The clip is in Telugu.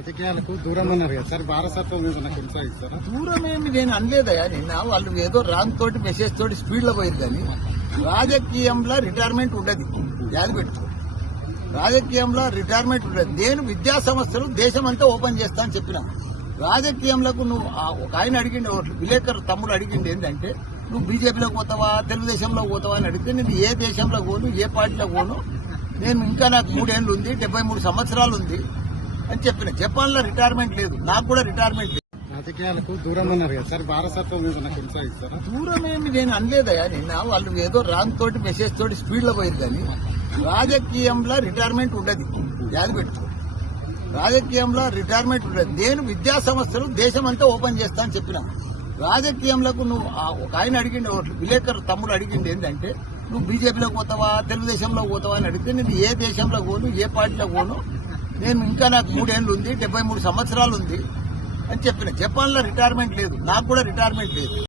రాజకీయాలకు దూరం ఉన్నారు కదా సార్, వారసత్వం మీద కొనసాగిస్తారా? దూరం ఏమి నేను అనలేదయా. నిన్న వాళ్ళు ఏదో రాంగ్ తోటి మెసేజ్ తోటి స్పీడ్ లో పోయింది. కానీ రాజకీయంలో రిటైర్మెంట్ ఉండదు. యాది పెట్టు, రాజకీయంలో రిటైర్మెంట్ ఉండదు. నేను విద్యా సంస్థలు దేశం అంతా ఓపెన్ చేస్తా అని చెప్పిన. రాజకీయంలో నువ్వు ఒక ఆయన అడిగిండే, విలేకరు తమ్ముడు అడిగింది ఏంటంటే, నువ్వు బీజేపీలోకి పోతావా తెలుగుదేశంలో పోతావా అని అడిగితే, నేను ఏ దేశంలో పోను, ఏ పార్టీలో పోను, నేను ఇంకా నాకు 3 ఏళ్ళు ఉంది, 73 సంవత్సరాలు ఉంది అని చెప్పిన. జపాన్లో రిటైర్మెంట్ లేదు, నాకు కూడా రిటైర్మెంట్ లేదు. రాజకీయాలకు దూరం ఉన్నారు కదా సార్, వారసత్వం మీద కొనసాగిస్తారా? దూరం ఏమి నేను అనలేదయా. నిన్న వాళ్ళు ఏదో రాంగ్ తోటి మెసేజ్ తోటి స్పీడ్ లో పోయింది. కానీ రాజకీయంలో రిటైర్మెంట్ ఉండదు. యాది పెట్టు, రాజకీయంలో రిటైర్మెంట్ ఉండదు. నేను విద్యా సంస్థలు దేశం అంతా ఓపెన్ చేస్తా అని చెప్పిన. రాజకీయంలో నువ్వు ఒక ఆయన అడిగిండే, విలేకరు తమ్ముడు అడిగింది ఏంటంటే, నువ్వు బీజేపీలోకి పోతావా తెలుగుదేశంలో పోతావా అని అడిగితే, నేను ఏ దేశంలో పోను, ఏ పార్టీలో పోను, నేను ఇంకా నాకు 3 ఏళ్ళు ఉంది, 73 సంవత్సరాలు ఉంది అని చెప్పిన. జపాన్లో రిటైర్మెంట్ లేదు, నాకు కూడా రిటైర్మెంట్ లేదు.